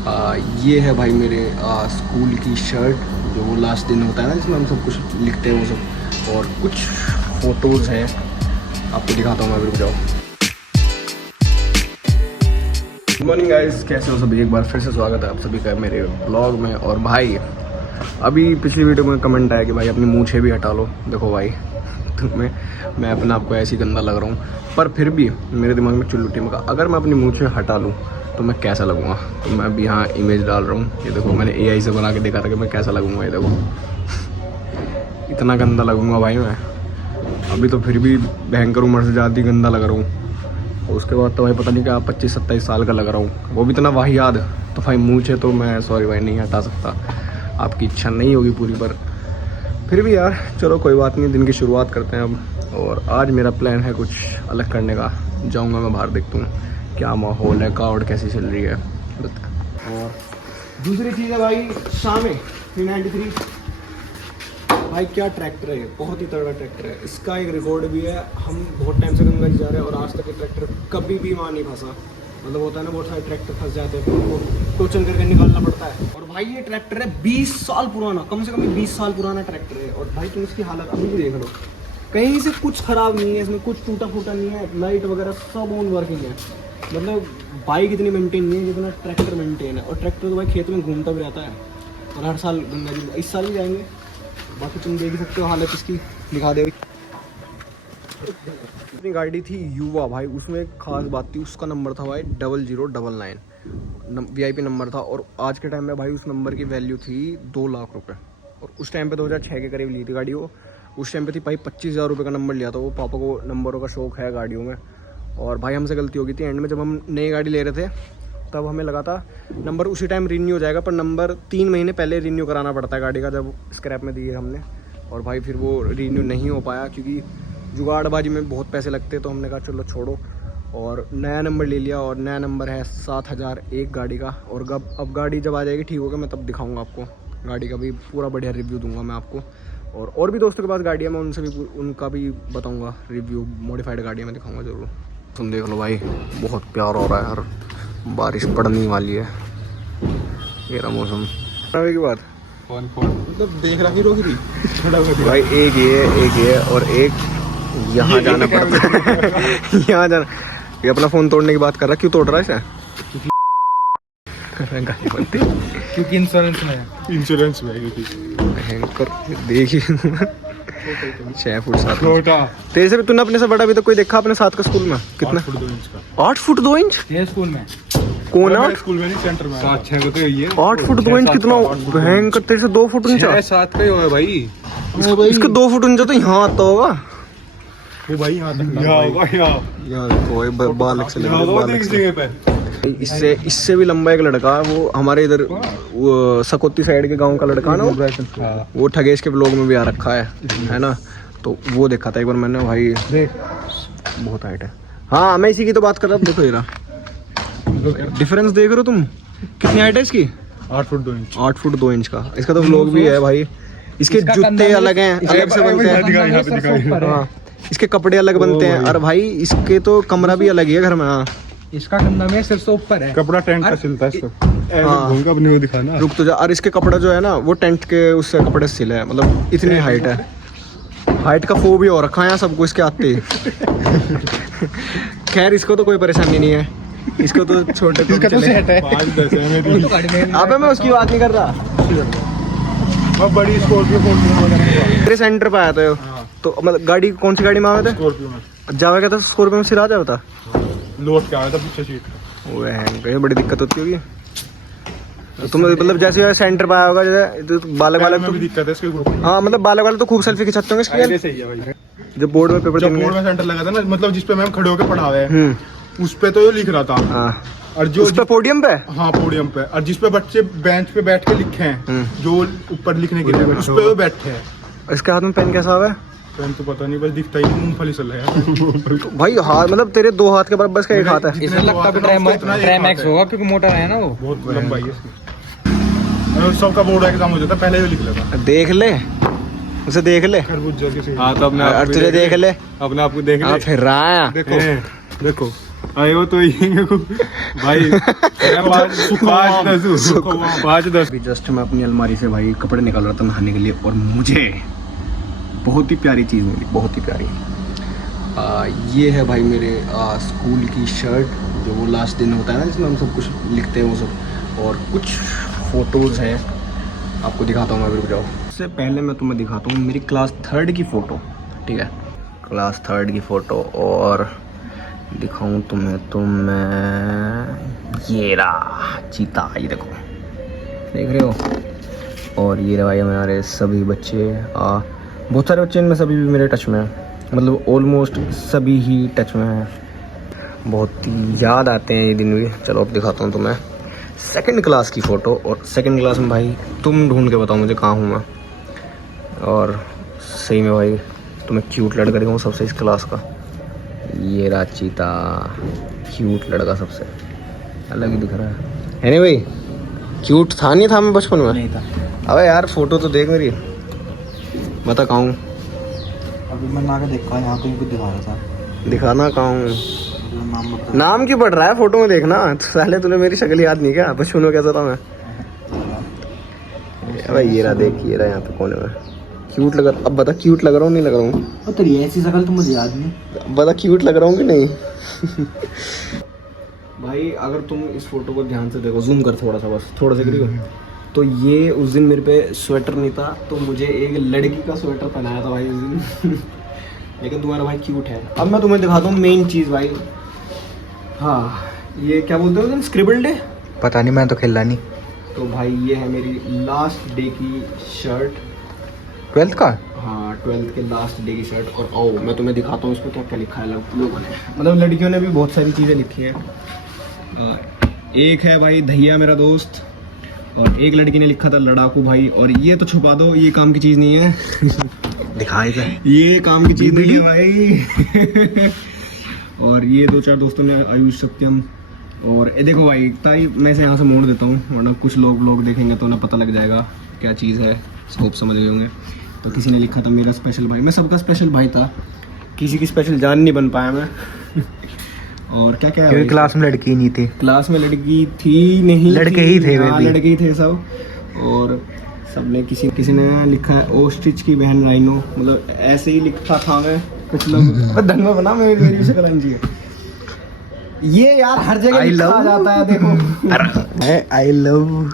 ये है भाई मेरे स्कूल की शर्ट, जो वो लास्ट दिन होता है ना जिसमें हम सब कुछ लिखते हैं वो सब, और कुछ फ़ोटोज़ हैं, आपको दिखाता हूँ मैं, रुक जाओ। गुड मॉर्निंग गाइस, कैसे हो सभी? एक बार फिर से स्वागत है आप सभी का मेरे ब्लॉग में। और भाई अभी पिछली वीडियो में कमेंट आया कि भाई अपनी मूंछें भी हटा लो। देखो भाई मैं अपने आप को ऐसी गंदा लग रहा हूँ, पर फिर भी मेरे दिमाग में चुल्लुटी में अगर मैं अपनी मूंछें हटा लूँ तो मैं कैसा लगूंगा। तो मैं अभी यहाँ इमेज डाल रहा हूँ, ये देखो मैंने AI से बना के देखा था कि मैं कैसा लगूंगा। ये देखो इतना गंदा लगूंगा भाई मैं। अभी तो फिर भी भयंकर उम्र से ज़्यादा गंदा लग रहा हूँ, उसके बाद तो भाई पता नहीं क्या 25-27 साल का लग रहा हूँ, वो भी इतना वाहियात। तो भाई मूंछें तो मैं सॉरी भाई नहीं हटा सकता, आपकी इच्छा नहीं होगी पूरी, पर फिर भी यार चलो कोई बात नहीं, दिन की शुरुआत करते हैं अब। और आज मेरा प्लान है कुछ अलग करने का, जाऊंगा मैं बाहर, देखता हूँ क्या माहौल है, कावड़ कैसी चल रही है। और दूसरी चीज़ है भाई शामे 393 भाई, क्या ट्रैक्टर है, बहुत ही तगड़ा ट्रैक्टर है। इसका एक रिकॉर्ड भी है, हम बहुत टाइम से गंगा जी जा रहे हैं और आज तक ये ट्रैक्टर कभी भी वहाँ नहीं फंसा। मतलब होता है ना बहुत सारे ट्रैक्टर फंस जाते हैं तो उनको टोचन करके निकालना पड़ता है। और भाई ये ट्रैक्टर है 20 साल पुराना, कम से कम 20 साल पुराना ट्रैक्टर है। और भाई तुम इसकी हालत अभी भी देख लो, कहीं से कुछ खराब नहीं है, इसमें कुछ टूटा फूटा नहीं है, लाइट वगैरह सब ऑन वर्किंग है। मतलब बाइक इतनी मेंटेन नहीं है जितना ट्रैक्टर मेंटेन है। और ट्रैक्टर तो भाई खेत में घूमता भी रहता है, और हर साल गंगा जी इस साल भी जाएंगे। बाकी तुम देख सकते हो हालत इसकी, दिखा दे। अपनी गाड़ी थी युवा भाई, उसमें एक खास बात थी, उसका नंबर था भाई 0099 VIP नंबर था। और आज के टाइम में भाई उस नंबर की वैल्यू थी 2 लाख रुपए। और उस टाइम पे 2006 के करीब ली थी गाड़ी वो। उस टाइम पे थी भाई 25,000 रुपये का नंबर लिया था वो। पापा को नंबरों का शौक है गाड़ियों में, और भाई हमसे गलती हो गई थी। एंड में जब हम नई गाड़ी ले रहे थे तब हमें लगा था नंबर उसी टाइम रिन्यू हो जाएगा, पर नंबर 3 महीने पहले रिन्यू कराना पड़ता है गाड़ी का, जब स्क्रैप में दिए हमने। और भाई फिर वो रिन्यू नहीं हो पाया क्योंकि जुगाड़बाजी में बहुत पैसे लगते, तो हमने कहा चलो छोड़ो, और नया नंबर ले लिया। और नया नंबर है 7001 गाड़ी का। और अब गाड़ी जब आ जाएगी ठीक होगा, मैं तब दिखाऊंगा आपको गाड़ी का भी पूरा बढ़िया रिव्यू दूंगा मैं आपको। और भी दोस्तों के पास गाड़ियाँ, मैं उनसे भी उनका भी बताऊंगा रिव्यू, मॉडिफाइड गाड़ियाँ मैं दिखाऊंगा ज़रूर। तुम देख लो भाई, बहुत प्यार हो रहा है यार, बारिश पड़ने वाली है, ये रहा मौसम। के बाद मतलब देख रहा हीरो गिरी भाई, एक ये और एक यहाँ जाना पड़ता है यहाँ जाना। ये अपना फ़ोन तोड़ने की बात कर रहा है, क्यों तोड़ रहा है इसे? क्योंकि इंश्योरेंस में देखिए 6 फुट 7 तेरे से भी। तूने अपने से बड़ा अभी तक कोई देखा अपने साथ का स्कूल में? कितना? 8 फुट 2 इंच ये स्कूल में। कौन? 8 स्कूल में नहीं, सेंटर में 7-6 को तो ये 8 फुट 2 इंच कितना भयंकर। तेरे से 2 फुट ऊंचा, 6-7 का ही होगा भाई। इसका 2 फुट ऊंचा तो यहाँ आता होगा वो भाई, यहाँ तक होगा यार। बालक से इससे भी लंबा एक लड़का, वो हमारे इधर वो सकौती साइड के गांव का लड़का ना, वो ठगेश के ब्लॉग में भी आ रखा है ना। तो वो देखा था एक बार मैंने भाई, बहुत हाइट है। हाँ मैं इसी की तो बात कर रहा था। देखो जरा डिफरेंस देख रहे हो तुम, कितनी हाइट है इसकी? 8 फुट 2 इंच। 8 फुट 2 इंच का इसका तो व्लॉग भी है भाई। इसके जूते अलग हैं, अलग से बनते हैं। हाँ इसके कपड़े अलग बनते हैं। और भाई इसके तो कमरा भी अलग ही है घर में। हाँ इसका कंधा में सिर से ऊपर है, कपड़ा टेंट का सिलता है इसको। हाँ अपने वो दिखाना, रुक तो जा। और इसके कपड़ा जो है ना वो टेंट के उससे कपड़े सिले है, मतलब इतनी हाइट है। हाइट का फो भी हो रखा है यहाँ सबको इसके आते। खैर इसको तो कोई परेशानी नहीं है, इसको तो छोटे तो अबे मैं उसकी बात नहीं कर रहा, बड़ी स्कॉर्पियो मेरे सेंटर पे आया था। तो मतलब गाड़ी कौन सी गाड़ी में आया था? स्कॉर्पियो में जावा क्या था, स्कॉर्पियो में सिर आ जाता था, लोट के आया था पीछे सीट। वो है बड़ी दिक्कत होती होगी। तो तुम मतलब जैसे सेंटर पे आया होगा, जैसे बालक वालक तो भी दिक्कत है इसके। हाँ मतलब बालक वाले तो खूब सेल्फी खिंचाते होंगे इसकी। सही है भाई, जब बोर्ड में पेपर, जब बोर्ड में सेंटर लगा था ना, मतलब जिसपे मैम खड़े होकर पढ़ा है उस पे तो ये लिख रहा था। और जो उस पे पोडियम पे, हाँ पोडियम पे, और जिसपे बच्चे बेंच पे बैठ के लिखे हैं जो ऊपर लिखने के लिए, उस पे वो बैठे हैं। इसके हाथ में पेन कैसा हुआ है? पेन तो पता नहीं, बस दिखता ही मूंगफली सल है भाई। हाथ मतलब तेरे 2 हाथ के बराबर इसका एक हाथ है। इसमें लगता है ट्राइमैक्स होगा क्योंकि मोटर है ना, वो बहुत लंबाई है इसकी। सबका बोर्ड एग्जाम हो जाता है, पहले ही लिख लेता। देख ले उसे, देख ले। हाँ तो अपने आप तुझे देख ले, अपने आप को देख ले। फिर रहा है। देखो देखो अरे वो तो ये भाई 5-10 अभी जस्ट मैं अपनी अलमारी से भाई कपड़े निकाल रहा था नहाने के लिए और मुझे बहुत ही प्यारी चीज़ मिली, बहुत ही प्यारी। ये है भाई मेरे स्कूल की शर्ट, जो वो लास्ट दिन होता है ना जिसमें हम सब कुछ लिखते हैं वो सब, और कुछ फ़ोटोज़ हैं, आपको दिखाता हूँ मैं, रुक जाओ। उससे पहले मैं तुम्हें दिखाता हूँ मेरी क्लास 3rd की फ़ोटो, ठीक है, क्लास 3rd की फ़ोटो, और दिखाऊँ तुम्हें ये रहा चीता, ये देखो, देख रहे हो। और ये रहा भाई हमारे सभी बच्चे, बहुत सारे बच्चे इनमें सभी भी मेरे टच में हैं, मतलब ऑलमोस्ट सभी ही टच में हैं, बहुत ही याद आते हैं ये दिन भी। चलो अब दिखाता हूँ तुम्हें 2nd क्लास की फ़ोटो, और 2nd क्लास में भाई तुम ढूंढ के बताओ मुझे कहाँ हूँ मैं। और सही में भाई तुम्हें क्यूट लड़का दिखाऊँ सबसे इस क्लास का, ये रहा चीता, क्यूट लड़का सबसे, अलग ही दिख रहा है नहीं भाई? क्यूट था नहीं था मैं बचपन में? नहीं था। अबे यार फ़ोटो तो देख मेरी, बता कहाँ हूँ? अभी मैं ना के देखा यहाँ कहीं कुछ दिखा रहा था, दिखाना कहाँ हूँ? नाम बता। नाम क्यों पढ़ रहा है फोटो में, देखना। तो पहले तूने मेरी शक्ल याद नहीं क्या? बचपन में कैसा था मैं? अबे ये रहा, देख ये रहा यहाँ पे कोने में, क्यूट लग रहा। अब बता क्यूट लग रहा हूँ नहीं लग रहा हूँ? तेरी ऐसी शक्ल तो मुझे याद नहीं। बता क्यूट लग रहा हूँ कि नहीं? भाई अगर तुम इस फोटो को ध्यान से देखो, जूम कर थोड़ा सा, बस थोड़ा सा करियो, तो ये उस दिन मेरे पे स्वेटर नहीं था, तो मुझे एक लड़की का स्वेटर पहनाया था भाई उस दिन। लेकिन तुम्हारा भाई क्यूट है। अब मैं तुम्हें दिखाता हूँ मेन चीज़ भाई। हाँ, ये क्या बोलते हो, स्क्रिबल डे? पता नहीं, मैं तो खेला नहीं। तो भाई ये है मेरी लास्ट डे की शर्ट, 12th का? हाँ 12th के लास्ट डे की शर्ट। और आओ मैं तुम्हें दिखाता हूँ इस पर क्या क्या लिखा है लोगों ने, मतलब लड़कियों ने भी बहुत सारी चीज़ें लिखी हैं। एक है भाई धैया मेरा दोस्त, और एक लड़की ने लिखा था लड़ाकू भाई, और ये तो छुपा दो, ये काम की चीज़ नहीं है। दिखाई था, ये काम की चीज़ नहीं है भाई। और ये 2-4 दोस्तों ने आयुष सत्यम, और ये देखो भाई ताई, मैं इसे यहाँ से मोड़ देता हूँ वरना कुछ लोग देखेंगे तो उन्हें पता लग जाएगा क्या चीज़ है, स्कोप समझ गए होंगे। तो किसी ने लिखा था मेरा स्पेशल भाई, मैं सबका स्पेशल भाई था, किसी की स्पेशल जान नहीं बन पाया मैं। और क्या क्या है, क्लास में लड़की नहीं थी, क्लास में लड़की थी नहीं, लड़के ही थे, हाँ लड़के ही थे सब। और सबने किसी ने लिखा है ओस्ट्रिच की बहन राइनो, मतलब ऐसे ही लिखा था मैं, कुछ लोग ढंग में बना, मेरी शक्ल अंजी है ये यार, हर जगह लिखा जाता है देखो। आई लव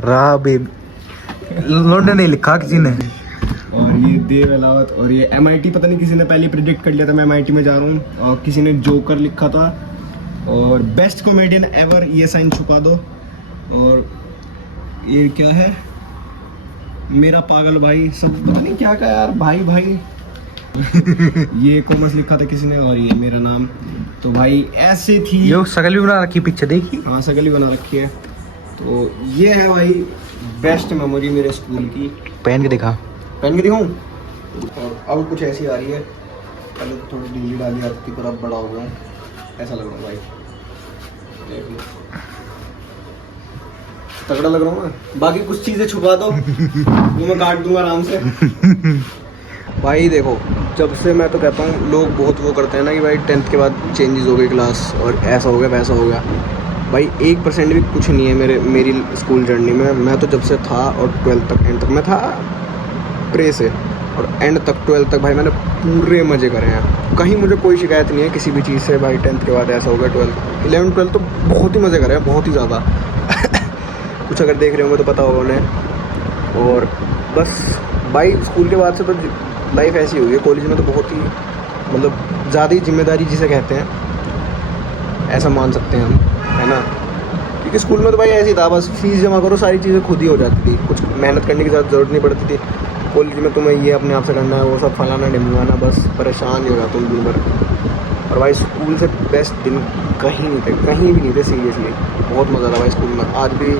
रा बेबी, लौंडे नहीं लिखा किसी ने। और ये देव अलावत, और ये MIT, पता नहीं किसी ने पहले प्रेडिक्ट कर लिया था मैं MIT में जा रहा हूँ, और किसी ने जोकर लिखा था, और बेस्ट कॉमेडियन एवर, ये साइन छुपा दो। और ये क्या है, मेरा पागल भाई, सब पता नहीं क्या क्या यार, भाई। ये कॉमर्स लिखा था किसी ने, और ये मेरा नाम। तो भाई ऐसे थी, ये शकल भी बना रखी पीछे, देखी? हाँ शकल ही बना रखी है। तो ये है भाई बेस्ट मेमोरी मेरे स्कूल की। पहन के दिखा, पहन के दिखाऊं? और अब कुछ ऐसी आ रही है, पहले तो थोड़ी ढीली डाली आती थी पर अब बड़ा हो गया हूँ, ऐसा लग रहा हूँ भाई, देख लो तगड़ा लग रहा हूँ मैं। बाकी कुछ चीज़ें छुपा दो वो मैं काट दूंगा आराम से। भाई देखो, जब से मैं तो कहता हूँ, लोग बहुत वो करते हैं ना कि भाई 10th के बाद चेंजेस हो गई क्लास, और ऐसा हो गया वैसा हो गया। भाई 1% भी कुछ नहीं है मेरी स्कूल जर्नी में। मैं तो जब से था और 12th तक, एंड तक मैं था प्रे से, और एंड तक 12th तक भाई मैंने पूरे मज़े करे हैं, कहीं मुझे कोई शिकायत नहीं है किसी भी चीज़ से। भाई 10th के बाद ऐसा हो गया, 12th 11 12 तो बहुत ही मज़े करे हैं, बहुत ही ज़्यादा। कुछ अगर देख रहे होंगे तो पता होगा उन्हें। और बस भाई स्कूल के बाद से तो लाइफ ऐसी हुई है, कॉलेज में तो बहुत ही मतलब ज़्यादा ही जिम्मेदारी जिसे कहते हैं, ऐसा मान सकते हैं हम, है ना। क्योंकि स्कूल में तो भाई ऐसे ही था, बस फीस जमा करो, सारी चीज़ें खुद ही हो जाती थी, कुछ मेहनत करने की ज़रूरत नहीं पड़ती थी। कॉलेज में तुम्हें ये अपने आप से करना है, वो सब फलाना ढिमवाना, बस परेशान ही हो जाता हूँ दिन भर। और भाई स्कूल से बेस्ट दिन कहीं नहीं थे, कहीं भी नहीं थे, सीरियसली बहुत मज़ा था भाई स्कूल में। आज भी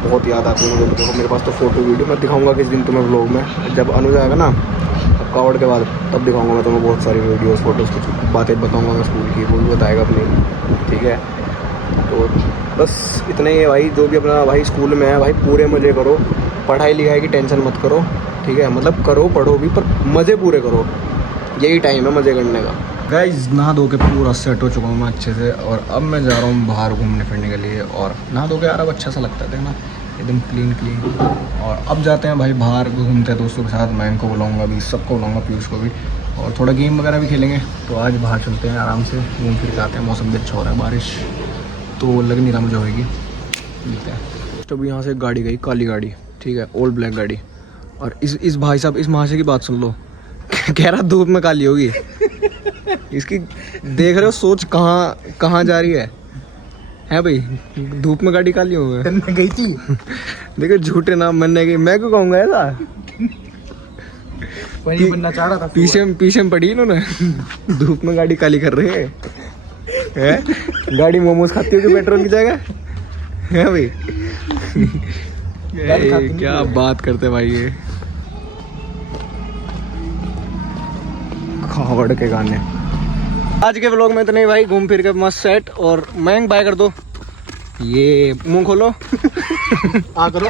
बहुत याद आती है मुझे। देखो मेरे पास तो फ़ोटो वीडियो मैं दिखाऊंगा किस दिन तुम्हें व्लॉग में, जब अनुज आएगा ना कावड़ के बाद, तब दिखाऊंगा मैं तुम्हें बहुत सारी वीडियोस फोटोज़, कुछ बातें बताऊंगा मैं स्कूल की, वो भी बताएगा अपनी, ठीक है। तो बस इतना ही है भाई, जो भी अपना भाई स्कूल में है भाई पूरे मज़े करो, पढ़ाई लिखाई की टेंशन मत करो, ठीक है। मतलब करो, पढ़ो भी, पर मज़े पूरे करो, यही टाइम है मज़े करने का। गाइज नहा धो के पूरा सेट हो चुका हूँ मैं अच्छे से, और अब मैं जा रहा हूँ बाहर घूमने फिरने के लिए। और नहा धो के यार अब अच्छा सा लगता है ना, एकदम क्लीन क्लीन। और अब जाते हैं भाई बाहर घूमते हैं दोस्तों के साथ। मैं इनको बुलाऊंगा अभी, सबको बुलाऊंगा, पीयूष को भी, और थोड़ा गेम वगैरह भी खेलेंगे। तो आज बाहर चलते हैं, आराम से घूम फिर के आते हैं। मौसम भी अच्छा हो रहा है, बारिश तो लग नहीं रहा मुझे होगी, देखते हैं। तो अभी यहाँ से गाड़ी गई, काली गाड़ी, ठीक है, ओल्ड ब्लैक गाड़ी। और इस भाई साहब, इस महाशय की बात सुन लो कह रहा धूप में काली होगी। इसकी देख रहे हो सोच कहाँ जा रही है भाई। धूप में गाड़ी काली हो गई थी। देखो झूठे नाम मनने की, मैं क्यों कहूँगा ऐसा। बनना चाह रहा था, पीछे में पड़ी इन्होंने। धूप में गाड़ी काली कर रहे हैं। गाड़ी मोमोज खाती होगी पेट्रोल की जगह, है भाई। क्या बात करते भाई ये खावड़ के गाने। आज के व्लॉग में इतने ही भाई, घूम फिर के मस्त सेट। और महंग बाय कर दो, ये मुंह खोलो। हाँ करो।